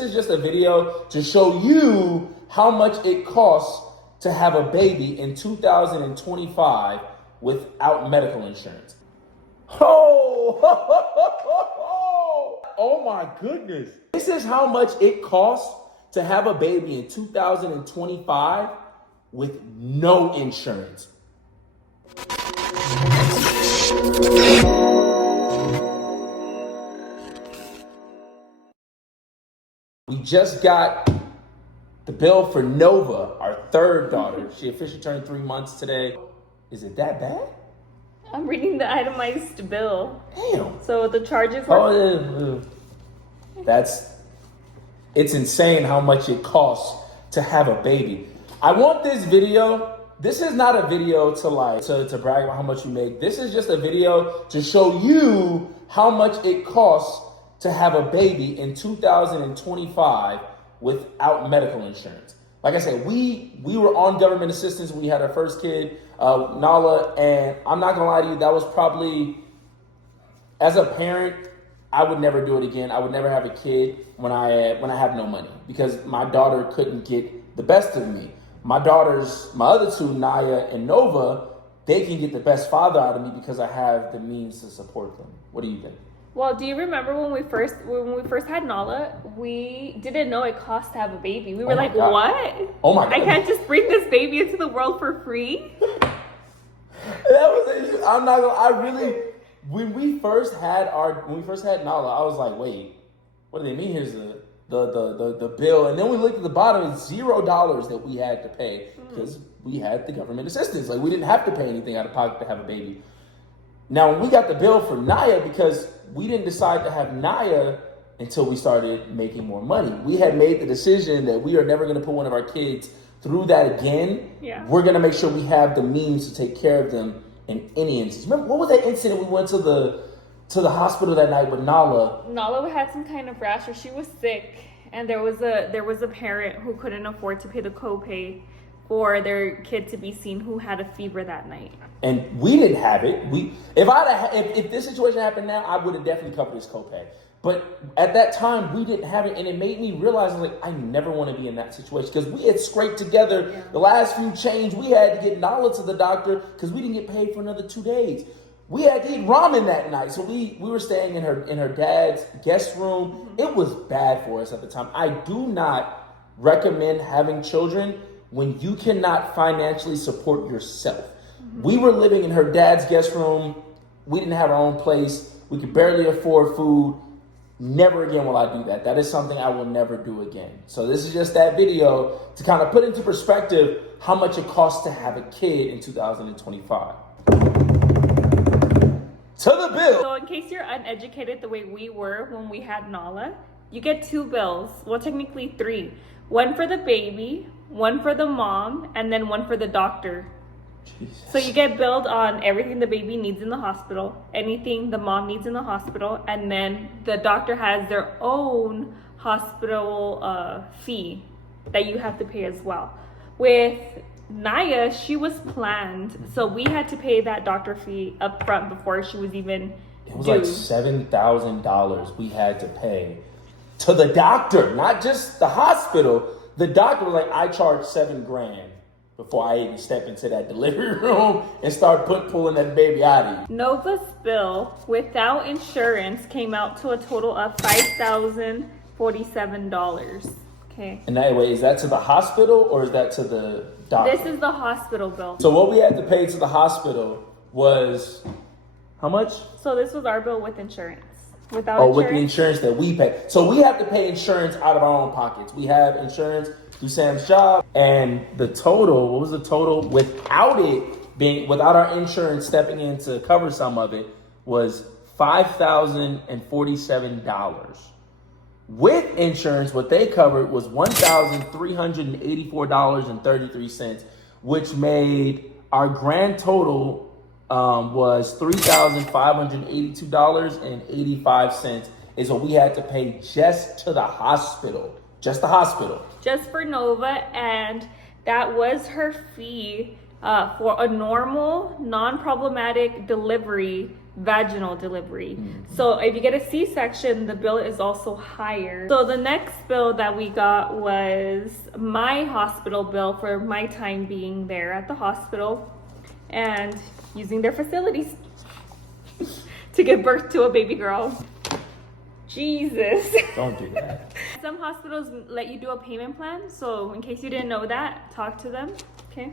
This is just a video to show you how much it costs to have a baby in 2025 without medical insurance. Oh my goodness. This is how much it costs to have a baby in 2025 with no insurance. We just got the bill for Nova, our third daughter. She officially turned 3 months today. Is it that bad? I'm reading the itemized bill. Damn. So the charges were... It's insane how much it costs to have a baby. I want this video. This is not a video to brag about how much you make. This is just a video to show you how much it costs to have a baby in 2025 without medical insurance. Like I said, we were on government assistance when we had our first kid, Nala, and I'm not gonna lie to you, that was probably, as a parent, I would never do it again. I would never have a kid when I have no money, because my daughter couldn't get the best of me. My other two, Naya and Nova, they can get the best father out of me because I have the means to support them. What do you think? Well, do you remember when we first had Nala, we didn't know it cost to have a baby. We were like, God. What? Oh my God. I can't just bring this baby into the world for free? I'm not gonna, when we first had Nala, I was like, wait, what do they mean? Here's the bill. And then we looked at the bottom, it's $0 that we had to pay because we had the government assistance. Like, we didn't have to pay anything out of pocket to have a baby. Now, when we got the bill for Naya, because we didn't decide to have Naya until we started making more money. We had made the decision that we are never going to put one of our kids through that again. Yeah. We're going to make sure we have the means to take care of them in any instance. Remember, what was that incident we went to the hospital that night with Nala? Nala had some kind of rash, or she was sick, and there was a parent who couldn't afford to pay the copay for their kid to be seen who had a fever that night. And we didn't have it. If this situation happened now, I would have definitely covered this copay. But at that time, we didn't have it, and it made me realize, I never want to be in that situation, because we had scraped together the last few change. We had to get Nala to the doctor because we didn't get paid for another 2 days. We had to eat ramen that night, so we were staying in her dad's guest room. It was bad for us at the time. I do not recommend having children when you cannot financially support yourself. We were living in her dad's guest room. We didn't have our own place. We could barely afford food. Never again will I do that. That is something I will never do again. So this is just that video to kind of put into perspective how much it costs to have a kid in 2025. To the bill. So in case you're uneducated the way we were when we had Nala, you get 2 bills. Well, technically 3. One for the baby, one for the mom, and then one for the doctor. Jesus. So you get billed on everything the baby needs in the hospital, anything the mom needs in the hospital, and then the doctor has their own hospital fee that you have to pay as well. With Naya, she was planned, so we had to pay that doctor fee up front before she was even It was due. like $7,000 we had to pay to the doctor, not just the hospital. The doctor was like, I charge $7,000 before I even step into that delivery room and start pulling that baby out of you. Nova's bill without insurance came out to a total of $5,047. Okay. And that way, is that to the hospital or is that to the doctor? This is the hospital bill. So what we had to pay to the hospital was how much? So this was our bill with insurance. Without insurance? With the insurance that we pay. So we have to pay insurance out of our own pockets. We have insurance through Sam's job, and the total, what was the total without our insurance stepping in to cover some of it, was $5,047. With insurance, what they covered was $1,384.33, which made our grand total was $3,582.85 is what we had to pay just to the hospital. Just the hospital. Just for Nova, and that was her fee for a normal, non-problematic delivery vaginal delivery. So if you get a C-section, the bill is also higher. So the next bill that we got was my hospital bill for my time being there at the hospital and using their facilities to give birth to a baby girl. Jesus. Don't do that. Some hospitals let you do a payment plan. So in case you didn't know that, talk to them. Okay.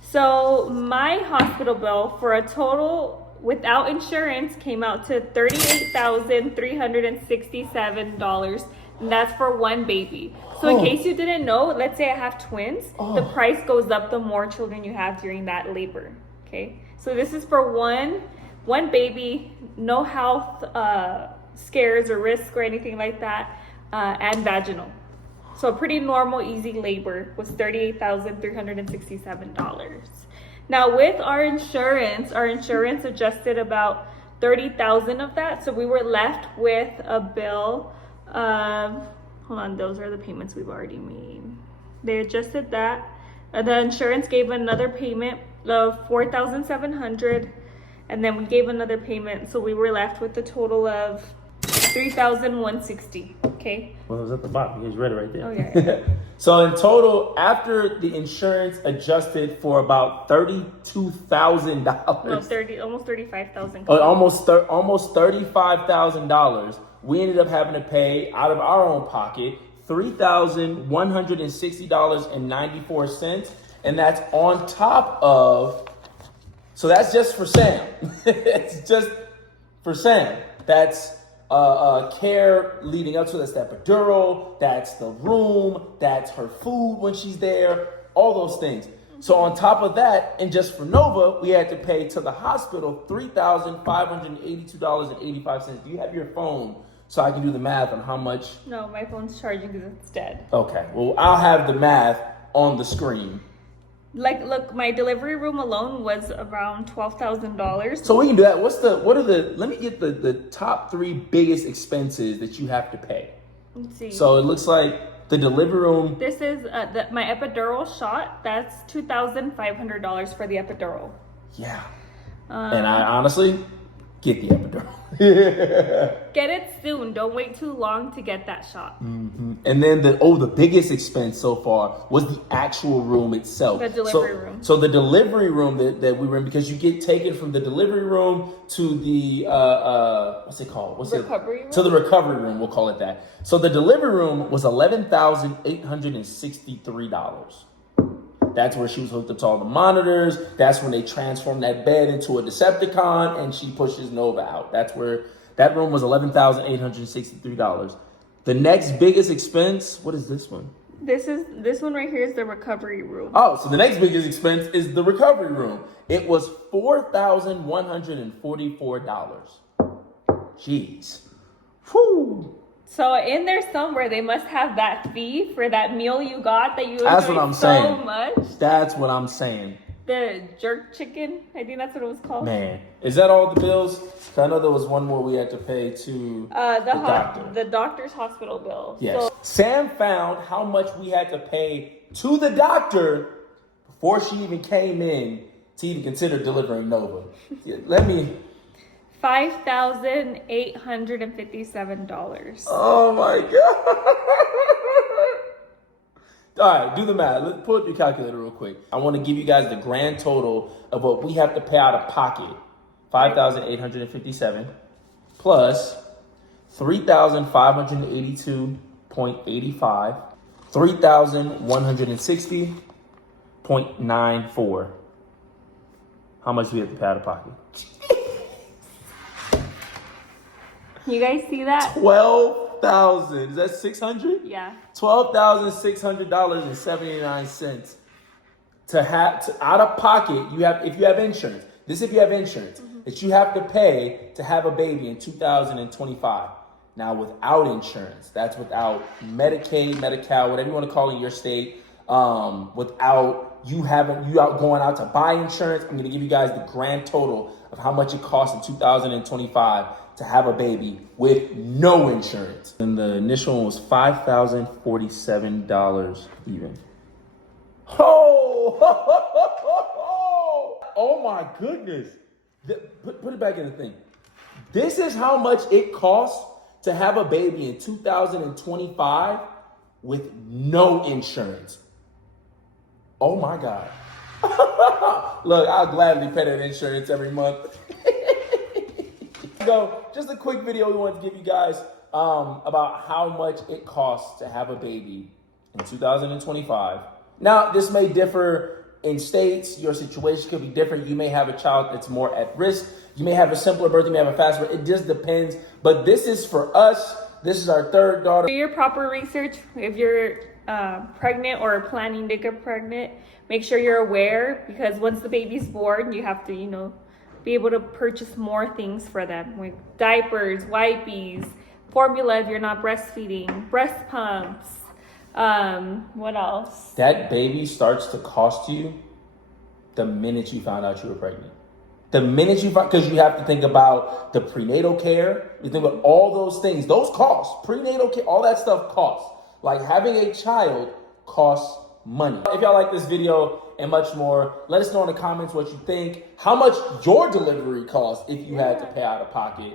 So my hospital bill for a total without insurance came out to $38,367. And that's for one baby. So in case you didn't know, let's say I have twins, the price goes up the more children you have during that labor. Okay. So this is for one baby, no health scares or risk or anything like that, and vaginal. So a pretty normal, easy labor was $38,367. Now with our insurance adjusted about $30,000 of that. So we were left with a bill of, hold on, those are the payments we've already made. They adjusted that. The insurance gave another payment of $4,700, and then we gave another payment. So we were left with a total of $3,160. Okay. Well, it was at the bottom. You just read it right there. Okay. So in total, after the insurance adjusted for about $32,000. No, almost $35,000. Almost $35,000. We ended up having to pay out of our own pocket $3,160.94, and that's on top of. So that's just for Sam. It's just for Sam. That's care leading up to. That's the epidural. That's the room. That's her food when she's there. All those things. So on top of that, and just for Nova, we had to pay to the hospital $3,582.85. Do you have your phone so I can do the math on how much? No, my phone's charging because it's dead. Okay. Well, I'll have the math on the screen. Like, look, my delivery room alone was around $12,000. So we can do that. Let me get the top 3 biggest expenses that you have to pay. Let's see. So it looks like the delivery room. This is my epidural shot. That's $2,500 for the epidural. Yeah. And I honestly get the epidural. Get it soon. Don't wait too long to get that shot. Mm-hmm. And then the biggest expense so far was the actual room itself. The delivery room. So the delivery room that we were in, because you get taken from the delivery room to the what's it called? Recovery room? To the recovery room, we'll call it that. So the delivery room was $11,863. That's where she was hooked up to all the monitors. That's when they transformed that bed into a Decepticon and she pushes Nova out. That's where that room was $11,863. The next biggest expense, what is this one? This one right here is the recovery room. Oh, so the next biggest expense is the recovery room. It was $4,144. Jeez. Whew. So in there somewhere, they must have that fee for that meal you got that you That's what I'm saying. so much. That's what I'm saying. The jerk chicken, I think that's what it was called. Man, is that all the bills? 'Cause I know there was one more we had to pay to the doctor. The doctor's hospital bill. Yes. So, Sam found how much we had to pay to the doctor before she even came in to even consider delivering Nova. Let me. $5,857. Oh my God. All right, do the math. Let's pull up your calculator real quick. I want to give you guys the grand total of what we have to pay out of pocket. $5,857 plus $3,582.85, $3,160.94. How much do we have to pay out of pocket? You guys see that? 12,000. Is that 600? Yeah. $12,600.79 to have out of pocket. You have, if you have insurance. This if you have insurance that you have to pay to have a baby in 2025. Now without insurance, that's without Medicaid, Medi-Cal, whatever you want to call it in your state. Without you out going out to buy insurance, I'm going to give you guys the grand total of how much it costs in 2025 to have a baby with no insurance. And the initial one was $5,047 even. Oh, oh my goodness. Put it back in the thing. This is how much it costs to have a baby in 2025 with no insurance. Oh my God. Look, I'll gladly pay that insurance every month. So, just a quick video we wanted to give you guys about how much it costs to have a baby in 2025. Now, this may differ in states. Your situation could be different. You may have a child that's more at risk. You may have a simpler birth. You may have a faster birth. It just depends. But this is for us. This is our third daughter. Do your proper research. If you're pregnant or planning to get pregnant, make sure you're aware, because once the baby's born, you have to, be able to purchase more things for them, like diapers, wipes, formula if you're not breastfeeding, breast pumps. What else? That baby starts to cost you the minute you found out you were pregnant. The minute because you have to think about the prenatal care. You think about all those things. Those costs, prenatal care, all that stuff costs. Like having a child costs money. If y'all like this video and much more, let us know in the comments what you think. How much your delivery cost if you had to pay out of pocket.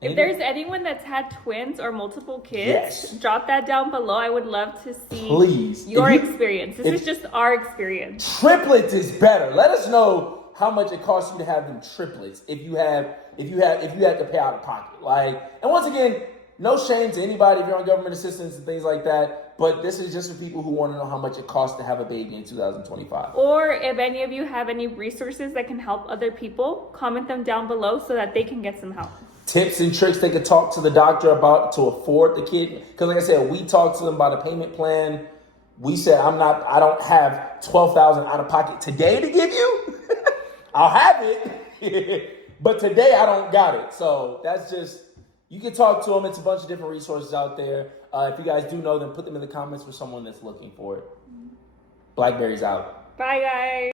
If there's anyone that's had twins or multiple kids, yes, drop that down below. I would love to see please your experience. This is just our experience. Triplets is better. Let us know how much it costs you to have them triplets if you had to pay out of pocket. And once again, no shame to anybody if you're on government assistance and things like that. But this is just for people who want to know how much it costs to have a baby in 2025. Or if any of you have any resources that can help other people, comment them down below so that they can get some help. Tips and tricks they could talk to the doctor about to afford the kid. Because like I said, we talked to them about a payment plan. We said, I don't have $12,000 out of pocket today to give you. I'll have it. But today I don't got it. So that's just, you can talk to them. It's a bunch of different resources out there. If you guys do know them, put them in the comments for someone that's looking for it. Blackberry's out. Bye, guys.